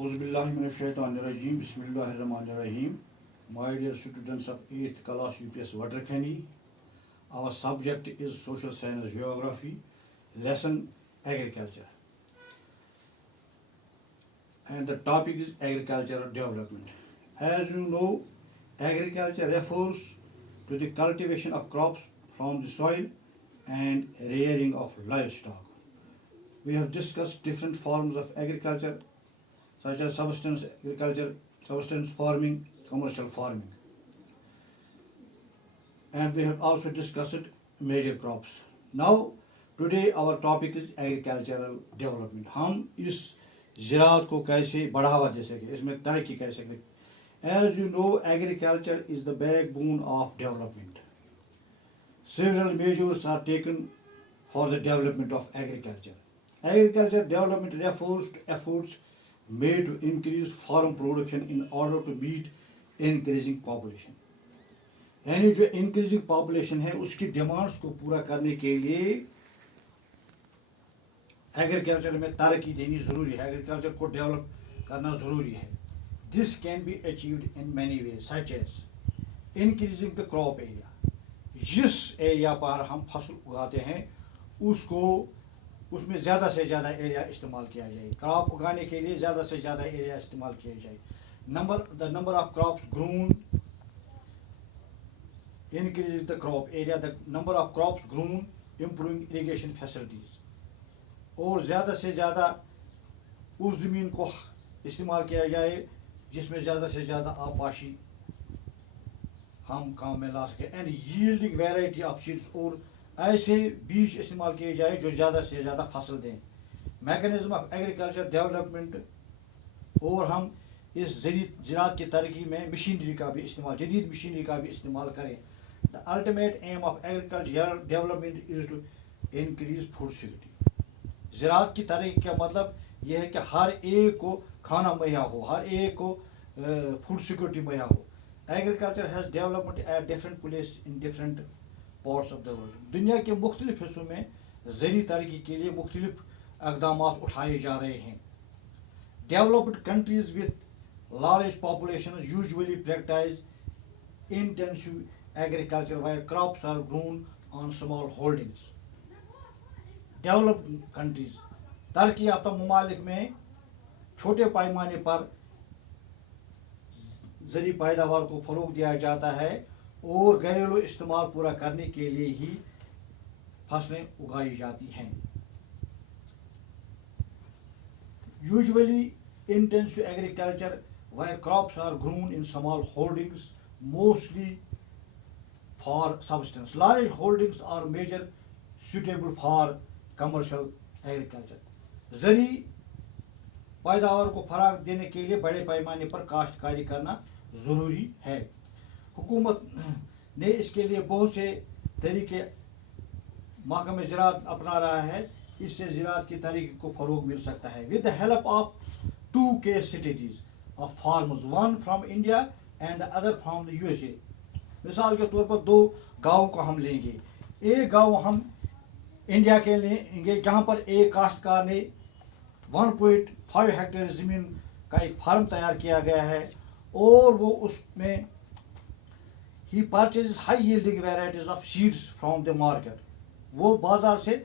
Auzu billahi mineşşeytanirracim. Bismillahirrahmanirrahim. My dear students of 8th class UPS Waterkhani, our subject is Social Science Geography, lesson Agriculture. And the topic is agricultural development. As you know, agriculture refers to the cultivation of crops from the soil and rearing of livestock. We have discussed different forms of agriculture such as subsistence agriculture, subsistence farming, commercial farming. And we have also discussed major crops. Now, today our topic is agricultural development. हम इस ज़राअत को कैसे बढ़ावा दे सकें, इसमें तरक्की कैसे करें. As you know, agriculture is the backbone of development. Several measures are taken for the development of agriculture. Agriculture development refers to efforts made to increase farm production in order to meet increasing population. यानी जो increasing population है उसकी demands को पूरा करने के लिए agriculture में तरक्की देनी ज़रूरी है, एग्रीकल्चर को डेवलप करना ज़रूरी है. This can be achieved in many ways such as increasing the crop area. जिस एरिया पर हम फसल उगाते हैं उसमें ज़्यादा से ज़्यादा एरिया इस्तेमाल किया जाए. क्रॉप उगाने के लिए ज़्यादा से ज़्यादा एरिया इस्तेमाल किया जाए. The number of crops grown increase the crop area, the number of crops grown, improving irrigation facilities. और ज़्यादा से ज़्यादा उस ज़मीन को इस्तेमाल किया जाए जिसमें ज़्यादा से ज़्यादा आबादी हम काम में ला सकें. And yielding variety of seeds, और ऐसे बीज इस्तेमाल किए जाए जो ज़्यादा से ज़्यादा फसल दें. मैकेनिज्म ऑफ एग्रीकल्चर डेवलपमेंट, और हम इस ज़राअत की तरक्की में मशीनरी का भी इस्तेमाल, जदीद मशीनरी का भी इस्तेमाल करें. The ultimate aim of agriculture development is to increase food security. ज़राअत की तरक्की का मतलब यह है कि हर एक को खाना मुहैया हो, हर एक को फूड सिक्योरिटी मुहैया हो. Agriculture has development at different place in different parts of the world. दुनिया के मुख्तलिफ हिस्सों में ज़रूरी तरक्की के लिए मुख्तलिफ इक़दाम उठाए जा रहे हैं. Developed countries with large population usually practise intensive agriculture where crops are grown on small holdings. Developed countries, तरक्की याफ्ता ममालिक में छोटे पैमाने पर ज़रूरी पैदावार को फ़रोग़ दिया जाता है और घरेलू इस्तेमाल पूरा करने के लिए ही फसलें उगाई जाती हैं. Usually intensive agriculture where crops are grown in small holdings mostly for subsistence. Large holdings are major suitable for commercial agriculture. ज़रूरी पैदावार को फ़राग़ देने के लिए बड़े पैमाने पर काश्तकारी करना ज़रूरी है. हुकूमत ने इसके लिए बहुत से तरीके महकमे ज़राअत अपना रहा है. इससे ज़राअत की तरक्की को फ़रोग़ मिल सकता है. With the help of 2 case studies of farmers, one from India and the other from the USA. मिसाल के तौर पर 2 गाँव को हम लेंगे. एक गाँव हम इंडिया के लेंगे जहाँ पर एक काश्तकार ने 1.5 हेक्टेयर ज़मीन का एक फार्म तैयार किया गया है और वो उसमें ही purchase high yielding varieties of seeds from the market. वो बाज़ार से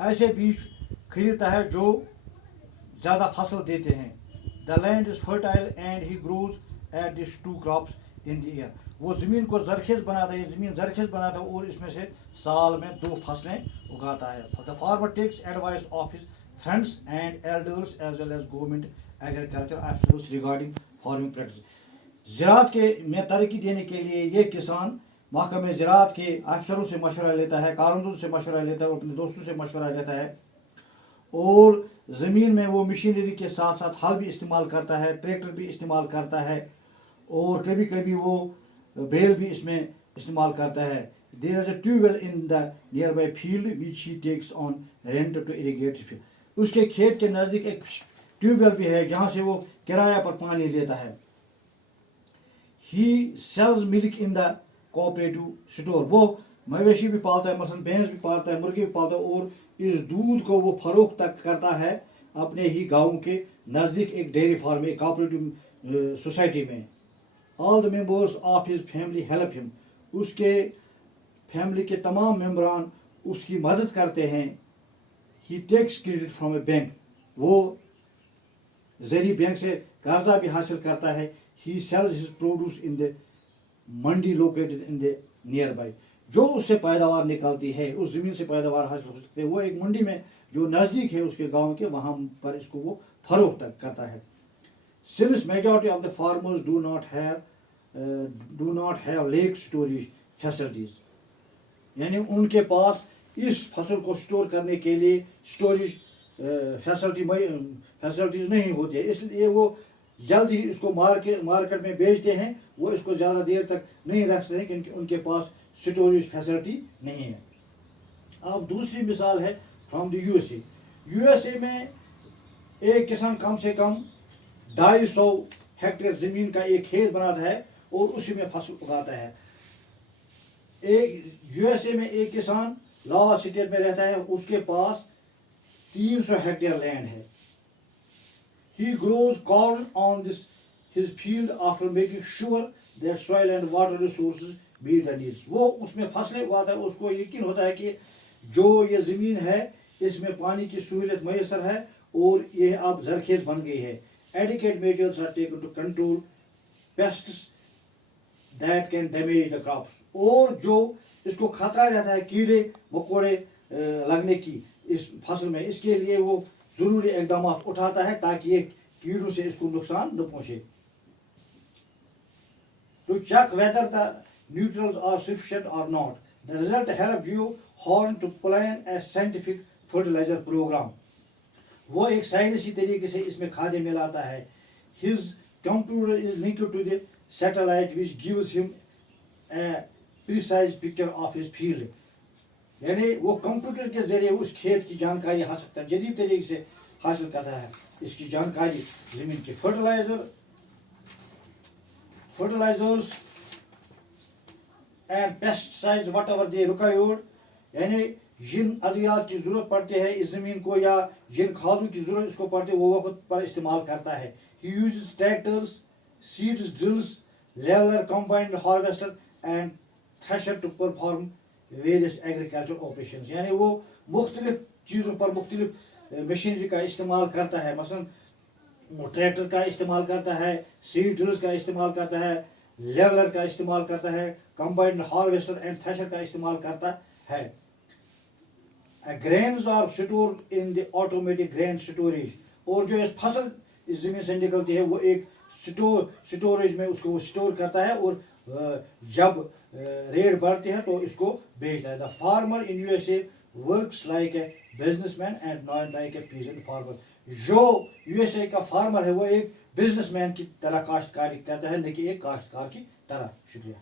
ऐसे बीज खरीदता है जो ज़्यादा फसल देते हैं. The land is fertile and he grows at this 2 crops in the year. वो ज़मीन को ज़रखेज़ बनाता है, ज़मीन ज़रखेज़ बनाता है और इसमें से साल में 2 फसलें उगाता है. The farmer takes advice of his friends and elders as well as government agriculture officers regarding farming practice. ज़राअत के में तरक्की देने के लिए ये किसान महकमे ज़राअत के अफसरों से मशवरा लेता है, कारकुनों से मशवरा लेता है और अपने दोस्तों से मशवरा लेता है. और ज़मीन में वो मशीनरी के साथ साथ हल भी इस्तेमाल करता है, ट्रैक्टर भी इस्तेमाल करता है और कभी कभी वो बेल भी इसमें इस्तेमाल करता है. There is a tubewell in the near by field which he takes on rent to irrigate field. उसके खेत के नज़दीक एक ट्यूबवेल भी है जहाँ से वो किराया पर पानी लेता है. He sells milk in the cooperative store. वो मवेशी भी पालता है, मसलन भैंस भी पालता है, मुर्गी भी पालता है और इस दूध को वो फरोख्त तक करता है अपने ही गांव के नज़दीक एक डेयरी फार्म में, कोऑपरेटिव सोसाइटी में. All the members of his family help him. उसके फैमिली के तमाम मेम्बरान उसकी मदद करते हैं. He takes credit from a bank. वो जरिए बैंक से कर्जा भी हासिल करता है. He sells his produce in the mandi located in the near by. जो उससे पैदावार निकलती है, उस ज़मीन से पैदावार हासिल हो सकती है, वो एक मंडी में जो नज़दीक है उसके गांव के, वहाँ पर इसको वो फरोख्त करता है. Since majority of the farmers do not have lake storage facilities, यानी उनके पास इस फसल को स्टोर करने के लिए स्टोरेज फैसिलिटीज नहीं होती है, इसलिए वो जल्द ही इसको मार्केट में बेचते हैं. वो इसको ज़्यादा देर तक नहीं रख सकते क्योंकि उनके पास स्टोरेज फैसिलिटी नहीं है. अब दूसरी मिसाल है फ्रॉम द यूएसए. यूएसए में एक किसान कम से कम 250 हेक्टेयर ज़मीन का एक खेत बनाता है और उसी में फसल उगाता है. एक यूएसए में एक किसान लावा स्टेट में रहता है, उसके पास 300 हेक्टेयर लैंड है. He grows corn on his field after making sure that soil and water resources meet the needs. वो उसमें फसलें उगाता है, उसको यकीन होता है कि जो ये ज़मीन है इसमें पानी की सहूलियत मैसर है और ये अब जरखेज बन गई है. Adequate measures are taken to control pests that can damage the crops. और जो इसको खतरा रहता है कीड़े मकोड़े लगने की इस फसल में, इसके लिए वो ज़रूरी इकदाम उठाता है ताकि ये कीड़ों से इसको नुकसान न पहुंचे. To check whether the nutrients are sufficient or not. The result help you हॉर्न to plan a scientific fertiliser programme. वो एक साइंसी तरीके से इसमें खादें मिलाता है. His computer is linked to the satellite which gives him a precise picture of his field. यानी वो कंप्यूटर के जरिए उस खेत की जानकारी हासिल जदीद तरीके से हासिल करता है. इसकी जानकारी ज़मीन के fertilisers and pesticides what ever they required, यानी जिन अद्वियात की ज़रूरत पड़ती है इस ज़मीन को या जिन खादों की ज़रूरत इसको पड़ती है वो वक्त पर इस्तेमाल करता है. He uses tractors, seeds drills, leveller, combined harvester and thresher to perform various agriculture operations. यानी वो मुख्तलिफ चीज़ों पर मुख्तलिफ मशीनरी का इस्तेमाल करता है. मसलन वो ट्रैक्टर का इस्तेमाल करता है, सीड ड्रिल्स का इस्तेमाल करता है, लेवलर का इस्तेमाल करता है, कंबाइंड हार्वेस्टर एंड थ्रेशर का इस्तेमाल करता है. Grains are stored in the automatic grain storage. और जो इस फसल इस ज़मीन से निकलती है वो एक स्टोरेज में उसको स्टोर करता है और जब रेट बढ़ती है तो इसको बेचता है. The farmer in USA works like a businessman and not like a peasant farmer. जो यूएसए का फार्मर है वो एक बिजनेसमैन की तरह काश्तकारी करता है, लेकिन एक काश्तकार की तरह. शुक्रिया.